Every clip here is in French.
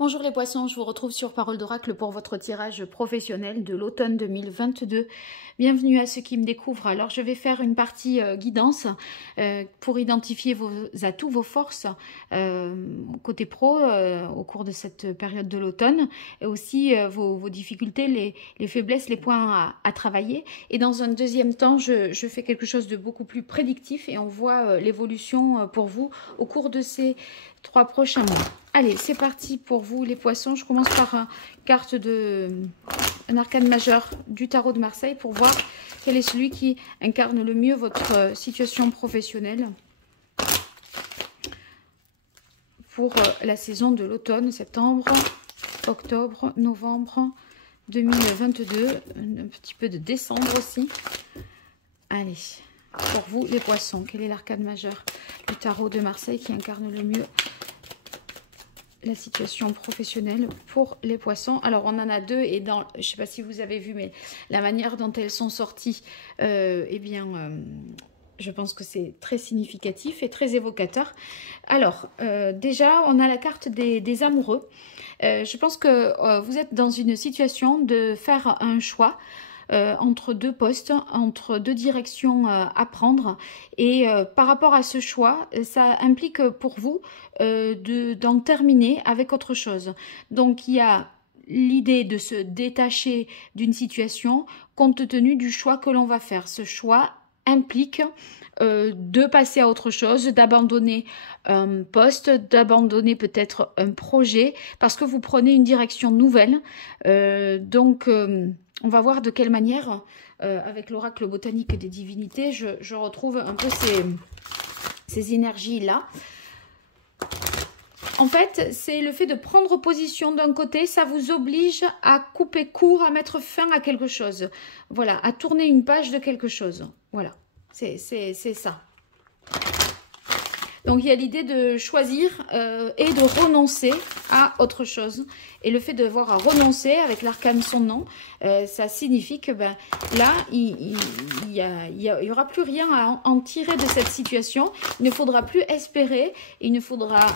Bonjour les poissons, je vous retrouve sur Parole d'Oracle pour votre tirage professionnel de l'automne 2022. Bienvenue à ceux qui me découvrent. Alors je vais faire une partie guidance pour identifier vos atouts, vos forces côté pro au cours de cette période de l'automne et aussi vos difficultés, les faiblesses, les points à travailler. Et dans un deuxième temps, je fais quelque chose de beaucoup plus prédictif et on voit l'évolution pour vous au cours de ces 3 prochains mois. Allez, c'est parti pour vous les poissons. Je commence par un arcane majeur du tarot de Marseille pour voir quel est celui qui incarne le mieux votre situation professionnelle pour la saison de l'automne, septembre, octobre, novembre 2022. Un petit peu de décembre aussi. Allez, pour vous les poissons, quel est l'arcane majeur du tarot de Marseille qui incarne le mieux la situation professionnelle pour les poissons? Alors on en a deux et dans, je ne sais pas si vous avez vu, mais la manière dont elles sont sorties, je pense que c'est très significatif et très évocateur. Alors déjà on a la carte des amoureux. Je pense que vous êtes dans une situation de faire un choix entre deux postes, entre deux directions à prendre. Et par rapport à ce choix, ça implique pour vous d'en terminer avec autre chose. Donc il y a l'idée de se détacher d'une situation compte tenu du choix que l'on va faire. Ce choix implique de passer à autre chose, d'abandonner un poste, d'abandonner peut-être un projet parce que vous prenez une direction nouvelle. On va voir de quelle manière, avec l'oracle botanique des divinités, je retrouve un peu ces énergies-là. En fait, c'est le fait de prendre position d'un côté, ça vous oblige à couper court, à mettre fin à quelque chose. Voilà, à tourner une page de quelque chose. Voilà, c'est ça. Donc, il y a l'idée de choisir et de renoncer à autre chose. Et le fait de devoir à renoncer avec l'arcane son nom, ça signifie que là, il y aura plus rien à en tirer de cette situation. Il ne faudra plus espérer. Il faudra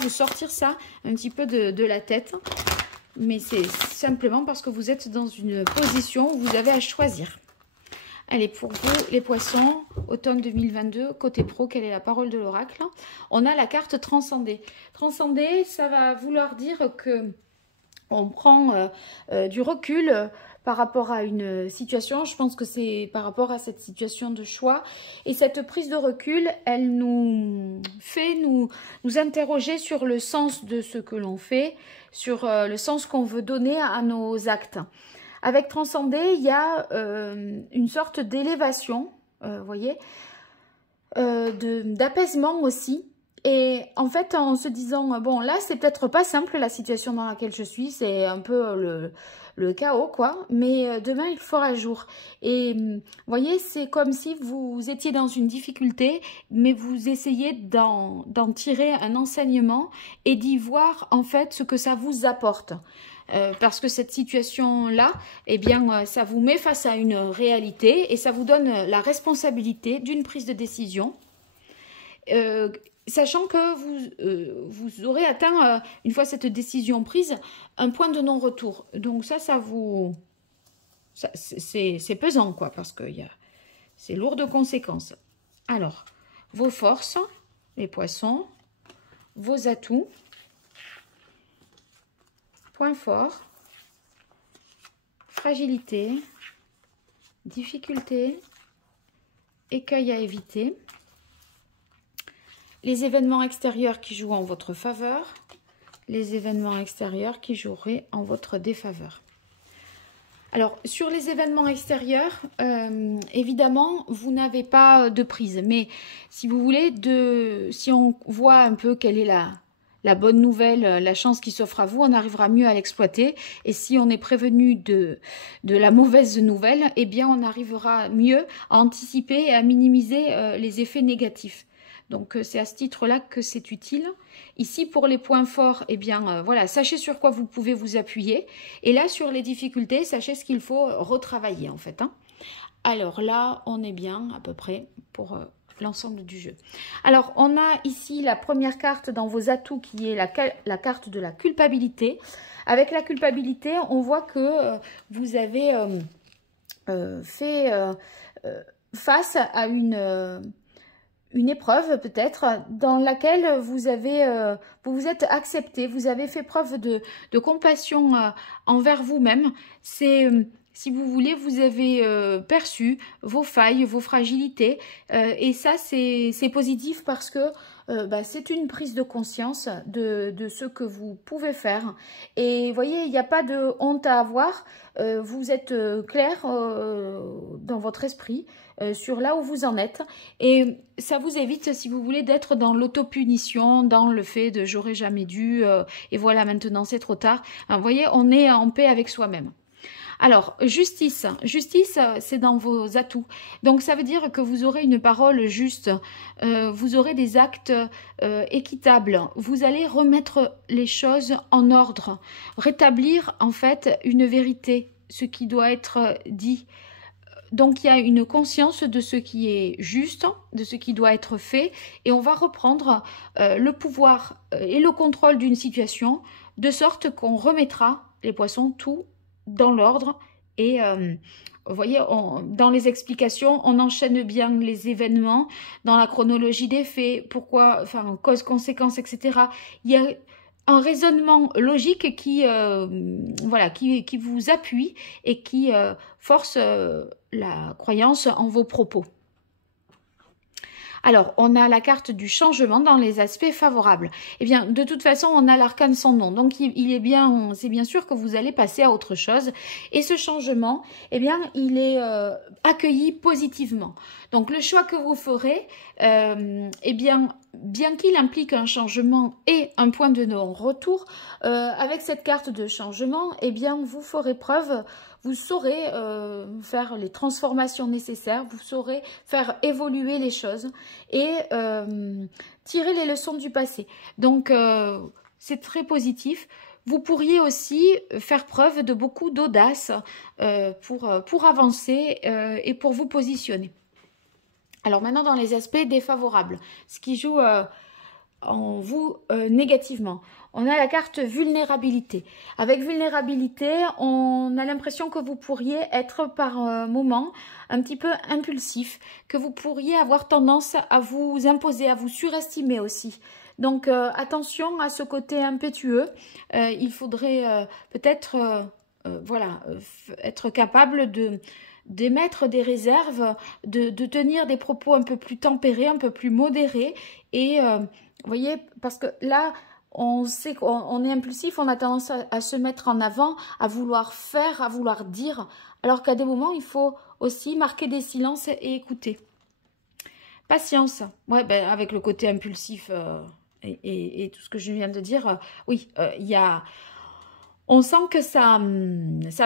vous sortir ça un petit peu de la tête. Mais c'est simplement parce que vous êtes dans une position où vous avez à choisir. Allez, pour vous, les poissons, automne 2022, côté pro, quelle est la parole de l'oracle? On a la carte transcendée. Transcendée, ça va vouloir dire que on prend du recul par rapport à une situation. Je pense que c'est par rapport à cette situation de choix. Et cette prise de recul, elle nous fait nous interroger sur le sens de ce que l'on fait, sur le sens qu'on veut donner à nos actes. Avec transcender, il y a une sorte d'élévation, vous voyez, d'apaisement aussi. Et en fait, en se disant, bon, là, c'est peut-être pas simple la situation dans laquelle je suis, c'est un peu le chaos, quoi, mais demain, il fera jour. Et vous voyez, c'est comme si vous étiez dans une difficulté, mais vous essayez d'en tirer un enseignement et d'y voir, en fait, ce que ça vous apporte. Parce que cette situation-là, eh bien, ça vous met face à une réalité et ça vous donne la responsabilité d'une prise de décision, sachant que vous aurez atteint, une fois cette décision prise, un point de non-retour. Donc c'est pesant, quoi, parce que c'est lourd de conséquences. Alors, vos forces, les poissons, vos atouts, point fort, fragilité, difficulté, écueil à éviter, les événements extérieurs qui jouent en votre faveur, les événements extérieurs qui joueraient en votre défaveur. Alors, sur les événements extérieurs, évidemment, vous n'avez pas de prise. Mais si vous voulez, si on voit un peu quelle est la bonne nouvelle, la chance qui s'offre à vous, on arrivera mieux à l'exploiter. Et si on est prévenu de la mauvaise nouvelle, eh bien, on arrivera mieux à anticiper et à minimiser les effets négatifs. Donc, c'est à ce titre-là que c'est utile. Ici, pour les points forts, eh bien, voilà, sachez sur quoi vous pouvez vous appuyer. Et là, sur les difficultés, sachez ce qu'il faut retravailler, en fait. Hein. Alors là, on est bien, à peu près, pour l'ensemble du jeu. Alors, on a ici la première carte dans vos atouts qui est la carte de la culpabilité. Avec la culpabilité, on voit que vous avez fait face à une épreuve peut-être dans laquelle vous vous êtes accepté, vous avez fait preuve de compassion envers vous-même. C'est, si vous voulez, vous avez perçu vos failles, vos fragilités et ça c'est positif parce que c'est une prise de conscience de ce que vous pouvez faire. Et vous voyez, il n'y a pas de honte à avoir. Vous êtes clair dans votre esprit sur là où vous en êtes. Et ça vous évite, si vous voulez, d'être dans l'autopunition, dans le fait de « j'aurais jamais dû et voilà, maintenant c'est trop tard ». Vous voyez, on est en paix avec soi-même. Alors, justice. Justice, c'est dans vos atouts. Donc, ça veut dire que vous aurez une parole juste. Vous aurez des actes équitables. Vous allez remettre les choses en ordre. Rétablir, en fait, une vérité, ce qui doit être dit. Donc, il y a une conscience de ce qui est juste, de ce qui doit être fait. Et on va reprendre le pouvoir et le contrôle d'une situation de sorte qu'on remettra les poissons tout dans l'ordre et vous voyez, dans les explications, on enchaîne bien les événements dans la chronologie des faits, pourquoi, enfin, cause, conséquence, etc. Il y a un raisonnement logique qui, voilà, qui vous appuie et qui force la croyance en vos propos. Alors, on a la carte du changement dans les aspects favorables. Eh bien, de toute façon, on a l'arcane sans nom. Donc, c'est bien sûr que vous allez passer à autre chose. Et ce changement, eh bien, il est accueilli positivement. Donc, le choix que vous ferez, eh bien qu'il implique un changement et un point de non-retour, avec cette carte de changement, eh bien, vous ferez preuve. Vous saurez faire les transformations nécessaires, vous saurez faire évoluer les choses et tirer les leçons du passé. Donc, c'est très positif. Vous pourriez aussi faire preuve de beaucoup d'audace pour avancer et pour vous positionner. Alors maintenant, dans les aspects défavorables, ce qui joue en vous négativement. On a la carte vulnérabilité. Avec vulnérabilité, on a l'impression que vous pourriez être par moment un petit peu impulsif, que vous pourriez avoir tendance à vous imposer, à vous surestimer aussi. Donc attention à ce côté impétueux. Il faudrait peut-être voilà, être capable d'émettre des réserves, de tenir des propos un peu plus tempérés, un peu plus modérés et vous voyez, parce que là, on sait qu'on est impulsif, on a tendance à se mettre en avant, à vouloir faire, à vouloir dire, alors qu'à des moments, il faut aussi marquer des silences et écouter. Patience, ouais, ben, avec le côté impulsif et tout ce que je viens de dire, oui, il y a... On sent que ça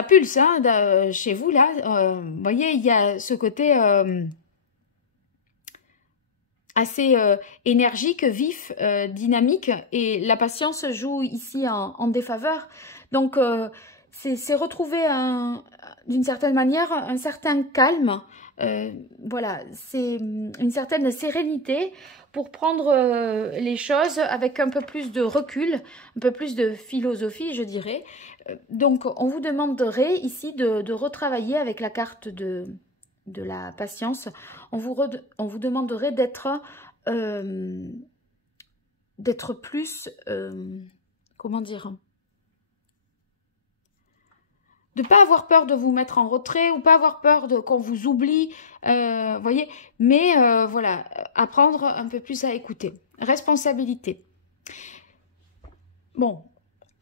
pulse hein, chez vous, là. Vous voyez, il y a ce côté... assez énergique, vif, dynamique, et la patience joue ici en défaveur. Donc, c'est retrouver d'une certaine manière un certain calme, voilà, c'est une certaine sérénité pour prendre les choses avec un peu plus de recul, un peu plus de philosophie, je dirais. Donc, on vous demanderait ici de retravailler avec la carte de la patience. On vous demanderait d'être plus, comment dire, de ne pas avoir peur de vous mettre en retrait ou pas avoir peur qu'on vous oublie, voyez, mais voilà, apprendre un peu plus à écouter. Responsabilité. Bon,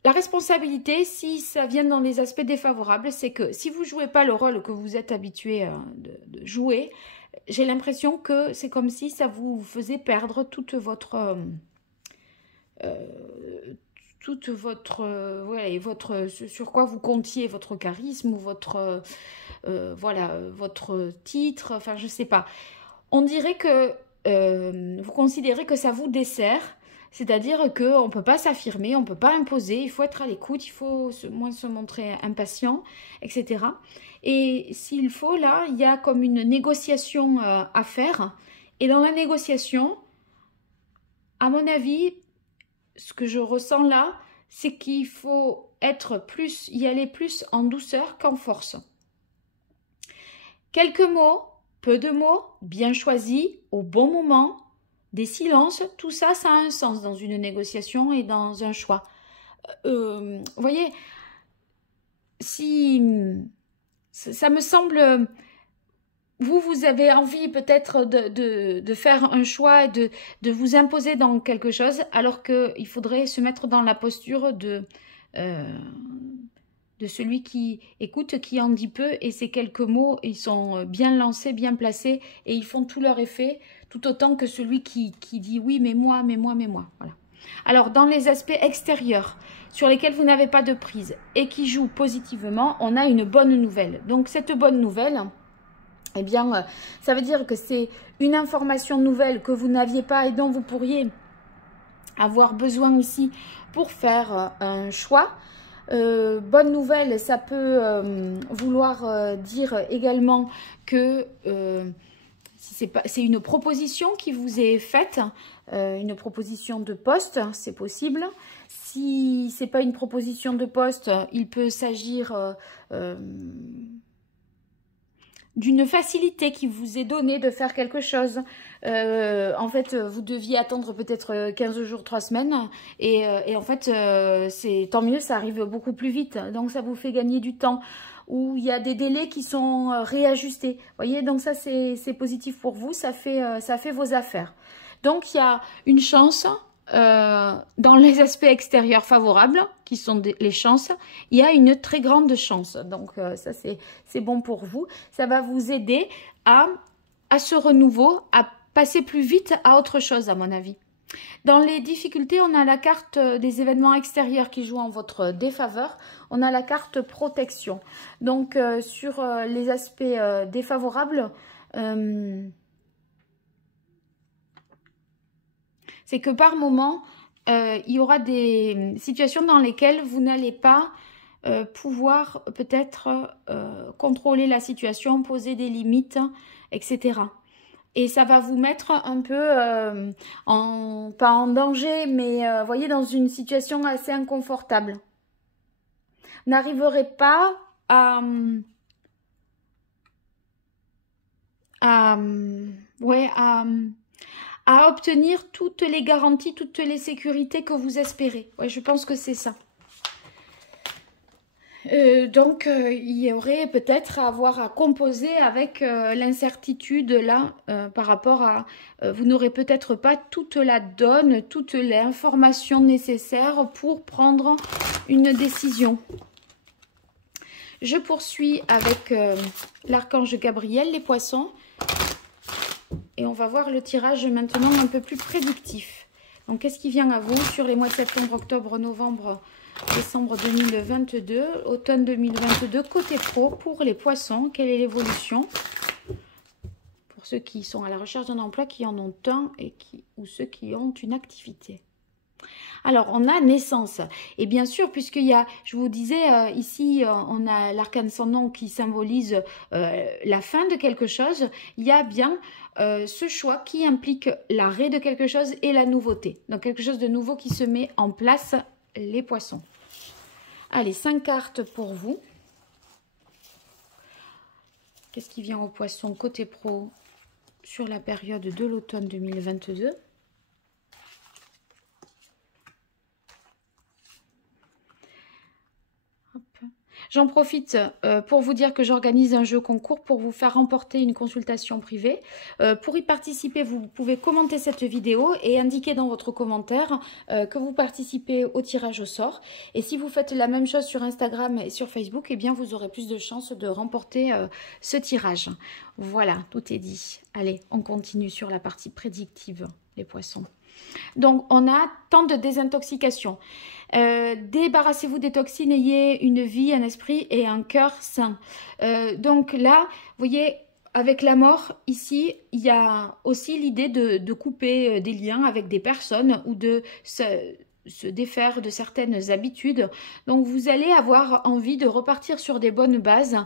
la responsabilité, si ça vient dans les aspects défavorables, c'est que si vous ne jouez pas le rôle que vous êtes habitué de jouer, j'ai l'impression que c'est comme si ça vous faisait perdre toute votre... voilà, sur quoi vous comptiez, votre charisme ou votre, voilà, votre titre, enfin je sais pas. On dirait que vous considérez que ça vous dessert, c'est-à-dire qu'on ne peut pas s'affirmer, on ne peut pas imposer, il faut être à l'écoute, il faut moins se montrer impatient, etc. Et s'il faut, là, il y a comme une négociation à faire Et dans la négociation, à mon avis, ce que je ressens là, c'est qu'il faut y aller plus en douceur qu'en force. Quelques mots, peu de mots, bien choisis, au bon moment, des silences, tout ça, ça a un sens dans une négociation et dans un choix. Vous voyez, si ça me semble, vous avez envie peut-être de faire un choix et de vous imposer dans quelque chose, alors qu'il faudrait se mettre dans la posture de celui qui écoute, qui en dit peu, et ces quelques mots, ils sont bien lancés, bien placés, et ils font tout leur effet, tout autant que celui qui dit oui, mais moi, mais moi, mais moi. Voilà. Alors, dans les aspects extérieurs, sur lesquels vous n'avez pas de prise, et qui jouent positivement, on a une bonne nouvelle. Donc, cette bonne nouvelle, eh bien, ça veut dire que c'est une information nouvelle que vous n'aviez pas et dont vous pourriez avoir besoin ici pour faire un choix. Bonne nouvelle, ça peut vouloir dire également que c'est une proposition qui vous est faite, une proposition de poste, c'est possible. Si ce n'est pas une proposition de poste, il peut s'agir d'une facilité qui vous est donnée de faire quelque chose. En fait, vous deviez attendre peut-être 15 jours, 3 semaines. Et en fait, c'est tant mieux, ça arrive beaucoup plus vite. Donc, ça vous fait gagner du temps. Ou il y a des délais qui sont réajustés. Vous voyez, donc ça, c'est positif pour vous. Ça fait vos affaires. Donc, il y a une chance dans les aspects extérieurs favorables, qui sont les chances, il y a une très grande chance. Donc, ça, c'est bon pour vous. Ça va vous aider à ce renouveau, à passer plus vite à autre chose, à mon avis. Dans les difficultés, on a la carte des événements extérieurs qui joue en votre défaveur. On a la carte protection. Donc, sur les aspects défavorables, c'est que par moment, il y aura des situations dans lesquelles vous n'allez pas pouvoir peut-être contrôler la situation, poser des limites, etc. Et ça va vous mettre un peu, pas en danger, mais voyez, dans une situation assez inconfortable. Vous n'arriverez pas à obtenir toutes les garanties, toutes les sécurités que vous espérez. Ouais, je pense que c'est ça. Donc, il y aurait peut-être à avoir à composer avec l'incertitude là, par rapport à... vous n'aurez peut-être pas toute la donne, toute l'information nécessaire pour prendre une décision. Je poursuis avec l'archange Gabriel, les poissons. Et on va voir le tirage maintenant un peu plus prédictif. Donc, qu'est-ce qui vient à vous sur les mois de septembre, octobre, novembre, décembre 2022, automne 2022, côté pro pour les poissons? Quelle est l'évolution pour ceux qui sont à la recherche d'un emploi, qui en ont un ou ceux qui ont une activité? Alors, on a naissance. Et bien sûr, puisqu'il y a, je vous disais, ici, on a l'arcane sans nom qui symbolise la fin de quelque chose. Il y a bien ce choix qui implique l'arrêt de quelque chose et la nouveauté. Donc, quelque chose de nouveau qui se met en place, les poissons. Allez, 5 cartes pour vous. Qu'est-ce qui vient aux poissons côté pro sur la période de l'automne 2022? J'en profite pour vous dire que j'organise un jeu concours pour vous faire remporter une consultation privée. Pour y participer, vous pouvez commenter cette vidéo et indiquer dans votre commentaire que vous participez au tirage au sort. Et si vous faites la même chose sur Instagram et sur Facebook, eh bien vous aurez plus de chances de remporter ce tirage. Voilà, tout est dit. Allez, on continue sur la partie prédictive, les poissons. Donc, on a temps de désintoxication. Débarrassez-vous des toxines, ayez une vie, un esprit et un cœur sain. Donc là, vous voyez, avec la mort, ici, il y a aussi l'idée de couper des liens avec des personnes ou de se défaire de certaines habitudes. Donc, vous allez avoir envie de repartir sur des bonnes bases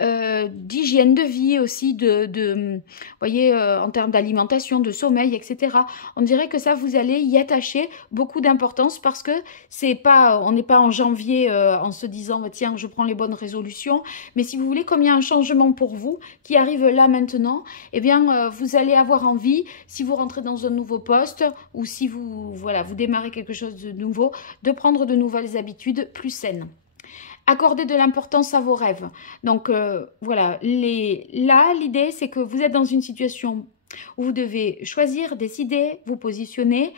d'hygiène de vie aussi, vous voyez, en termes d'alimentation, de sommeil, etc. On dirait que ça, vous allez y attacher beaucoup d'importance parce que on n'est pas en janvier en se disant, tiens, je prends les bonnes résolutions. Mais si vous voulez, comme il y a un changement pour vous qui arrive là maintenant, eh bien, vous allez avoir envie, si vous rentrez dans un nouveau poste ou si vous démarrez quelque chose de nouveau, de prendre de nouvelles habitudes plus saines. Accordez de l'importance à vos rêves. Donc, voilà, là, l'idée, c'est que vous êtes dans une situation où vous devez choisir, décider, vous positionner.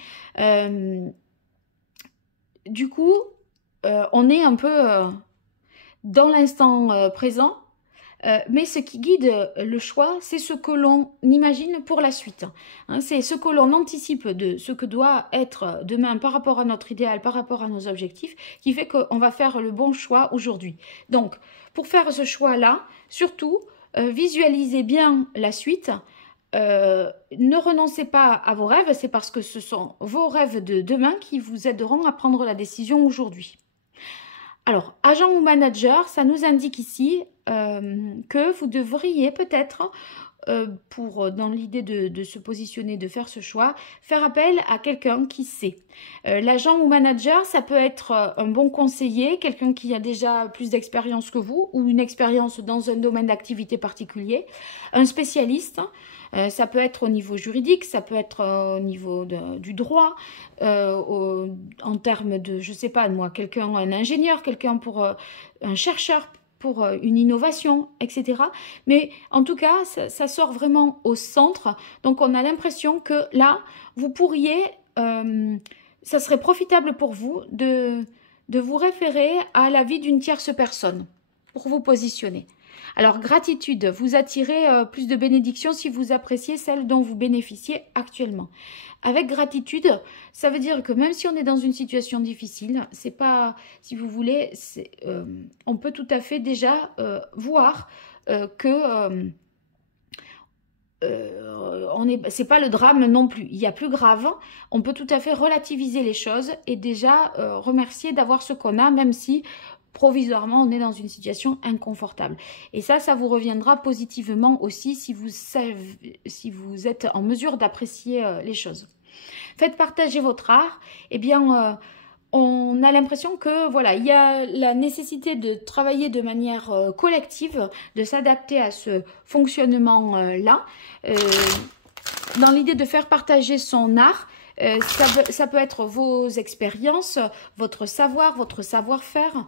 Du coup, on est un peu dans l'instant présent. Mais ce qui guide le choix, c'est ce que l'on imagine pour la suite. Hein, c'est ce que l'on anticipe de ce que doit être demain par rapport à notre idéal, par rapport à nos objectifs, qui fait qu'on va faire le bon choix aujourd'hui. Donc, pour faire ce choix-là, surtout, visualisez bien la suite. Ne renoncez pas à vos rêves, c'est parce que ce sont vos rêves de demain qui vous aideront à prendre la décision aujourd'hui. Alors, agent ou manager, ça nous indique ici que vous devriez peut-être, dans l'idée de se positionner, de faire ce choix, faire appel à quelqu'un qui sait. L'agent ou manager, ça peut être un bon conseiller, quelqu'un qui a déjà plus d'expérience que vous ou une expérience dans un domaine d'activité particulier, un spécialiste. Ça peut être au niveau juridique, ça peut être au niveau du droit, en termes de, je sais pas moi, un ingénieur, quelqu'un pour un chercheur pour une innovation, etc. Mais en tout cas, ça sort vraiment au centre. Donc on a l'impression que là, vous pourriez, ça serait profitable pour vous de vous référer à l'avis d'une tierce personne pour vous positionner. Alors, gratitude, vous attirez plus de bénédictions si vous appréciez celles dont vous bénéficiez actuellement. Avec gratitude, ça veut dire que même si on est dans une situation difficile, c'est pas, si vous voulez, on peut tout à fait déjà voir que c'est pas le drame non plus. Il y a plus grave. On peut tout à fait relativiser les choses et déjà remercier d'avoir ce qu'on a, même si provisoirement, on est dans une situation inconfortable. Et ça vous reviendra positivement aussi si vous êtes en mesure d'apprécier les choses. Faites partager votre art. Eh bien, on a l'impression que, voilà, il y a la nécessité de travailler de manière collective, de s'adapter à ce fonctionnement-là. Dans l'idée de faire partager son art, ça peut être vos expériences, votre savoir, votre savoir-faire,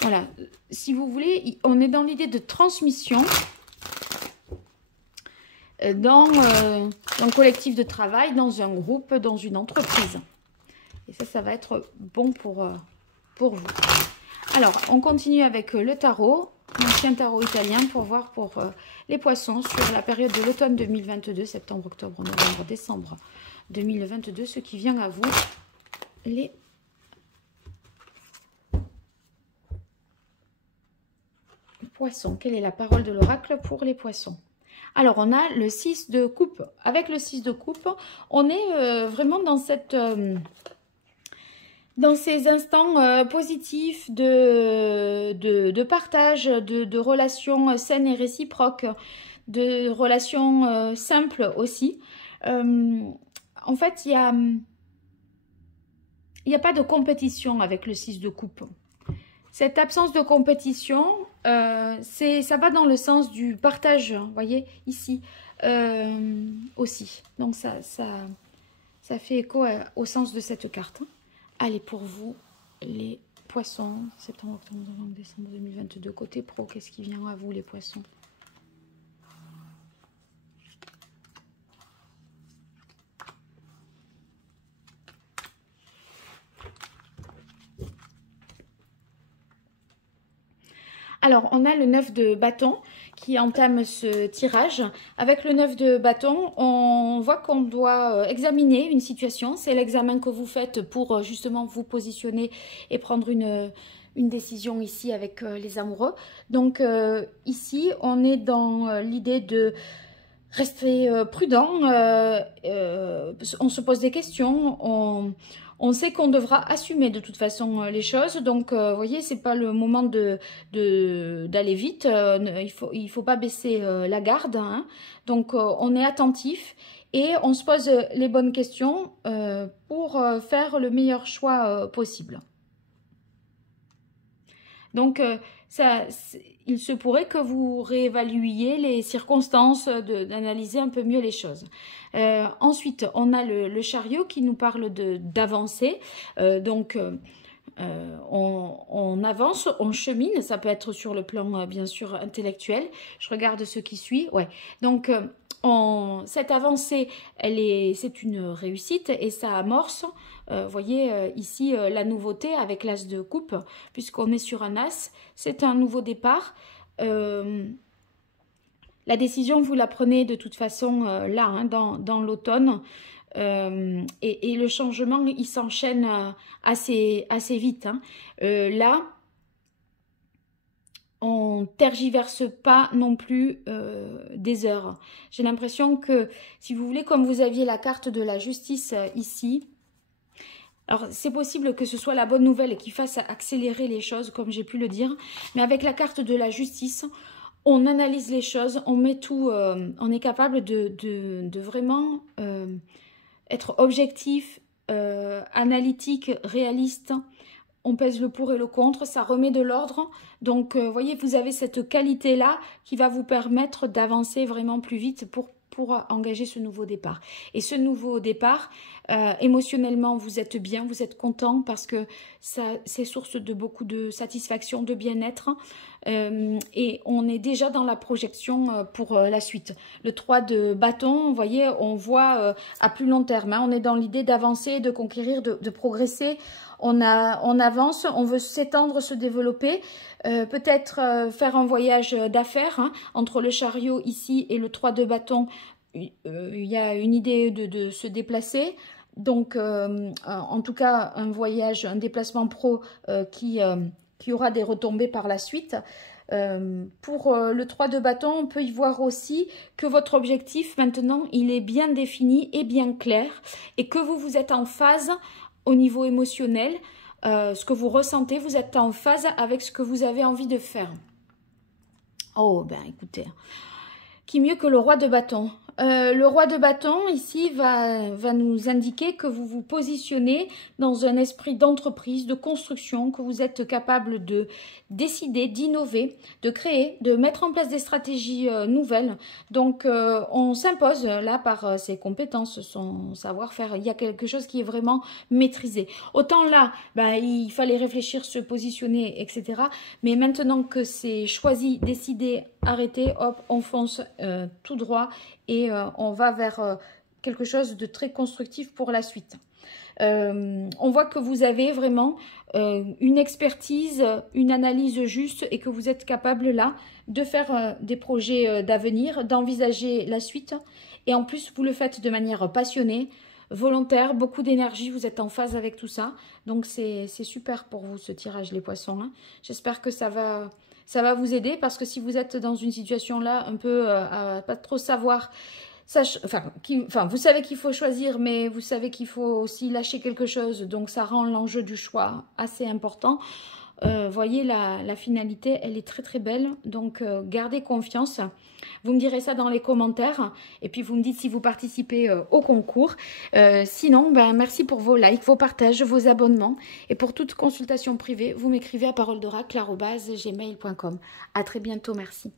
voilà, si vous voulez, on est dans l'idée de transmission dans un collectif de travail, dans un groupe, dans une entreprise. Et ça va être bon pour vous. Alors, on continue avec le tarot. Ancien tarot italien pour voir pour les poissons sur la période de l'automne 2022, septembre, octobre, novembre, décembre 2022, ce qui vient à vous, les poissons. Quelle est la parole de l'oracle pour les poissons? Alors, on a le 6 de coupe. Avec le 6 de coupe, on est vraiment dans cette... dans ces instants positifs de partage, de relations saines et réciproques, de relations simples aussi. En fait, il n'y a pas de compétition avec le 6 de coupe. Cette absence de compétition, ça va dans le sens du partage, vous voyez, ici aussi. Donc, ça fait écho au sens de cette carte. Allez, pour vous, les poissons, septembre, octobre, novembre, décembre 2022, côté pro, qu'est-ce qui vient à vous, les poissons? Alors, on a le 9 de bâton qui entame ce tirage. Avec le 9 de bâton, on voit qu'on doit examiner une situation. C'est l'examen que vous faites pour justement vous positionner et prendre une décision ici avec les amoureux. Donc ici, on est dans l'idée de restez prudent, on se pose des questions, on sait qu'on devra assumer de toute façon les choses, donc vous voyez, c'est pas le moment d'aller vite, il faut pas baisser la garde, hein. Donc on est attentif et on se pose les bonnes questions pour faire le meilleur choix possible. Donc, il se pourrait que vous réévaluiez les circonstances, d'analyser un peu mieux les choses. Ensuite, on a le chariot qui nous parle d'avancer. On avance, on chemine, ça peut être sur le plan, bien sûr, intellectuel. Je regarde ce qui suit. Ouais. Donc, cette avancée, c'est une réussite et ça amorce. Voyez ici la nouveauté avec l'as de coupe, puisqu'on est sur un as, c'est un nouveau départ. La décision, vous la prenez de toute façon là, hein, dans l'automne. Et le changement, il s'enchaîne assez vite. Hein. Là, on tergiverse pas non plus des heures. J'ai l'impression que, si vous voulez, comme vous aviez la carte de la justice ici, alors c'est possible que ce soit la bonne nouvelle qui fasse accélérer les choses, comme j'ai pu le dire, mais avec la carte de la justice, on analyse les choses, on met tout, on est capable de vraiment être objectif, analytique, réaliste. On pèse le pour et le contre, ça remet de l'ordre. Donc, vous voyez, vous avez cette qualité-là qui va vous permettre d'avancer vraiment plus vite pour engager ce nouveau départ. Et ce nouveau départ, émotionnellement, vous êtes bien, vous êtes content parce que c'est source de beaucoup de satisfaction, de bien-être. Et on est déjà dans la projection pour la suite. Le 3 de bâton, vous voyez, on voit à plus long terme. Hein, on est dans l'idée d'avancer, de conquérir, de progresser. On avance, on veut s'étendre, se développer, peut-être faire un voyage d'affaires, hein, entre le chariot ici et le 3 de bâton. Il y a une idée de se déplacer. Donc, en tout cas, un voyage, un déplacement pro qui aura des retombées par la suite. Pour le 3 de bâton, on peut y voir aussi que votre objectif, maintenant, il est bien défini et bien clair et que vous êtes en phase au niveau émotionnel, ce que vous ressentez, vous êtes en phase avec ce que vous avez envie de faire. Oh, ben écoutez, qui mieux que le roi de bâton? Le roi de bâton, ici, va nous indiquer que vous vous positionnez dans un esprit d'entreprise, de construction, que vous êtes capable de décider, d'innover, de créer, de mettre en place des stratégies nouvelles. Donc, on s'impose là par ses compétences, son savoir-faire. Il y a quelque chose qui est vraiment maîtrisé. Autant là, ben, il fallait réfléchir, se positionner, etc. Mais maintenant que c'est choisi, décidé, arrêté, hop, on fonce tout droit et on va vers quelque chose de très constructif pour la suite. On voit que vous avez vraiment une expertise, une analyse juste et que vous êtes capable là de faire des projets d'avenir, d'envisager la suite. Et en plus, vous le faites de manière passionnée, volontaire, beaucoup d'énergie, vous êtes en phase avec tout ça. Donc c'est super pour vous ce tirage les poissons. Hein. J'espère que ça va vous aider parce que si vous êtes dans une situation là un peu à pas trop savoir, vous savez qu'il faut choisir mais vous savez qu'il faut aussi lâcher quelque chose, donc ça rend l'enjeu du choix assez important. Voyez, la finalité, elle est très très belle, donc gardez confiance. Vous me direz ça dans les commentaires et puis vous me dites si vous participez au concours. Sinon, ben, merci pour vos likes, vos partages, vos abonnements. Et pour toute consultation privée, vous m'écrivez à paroledoracle@gmail.com. À très bientôt, merci.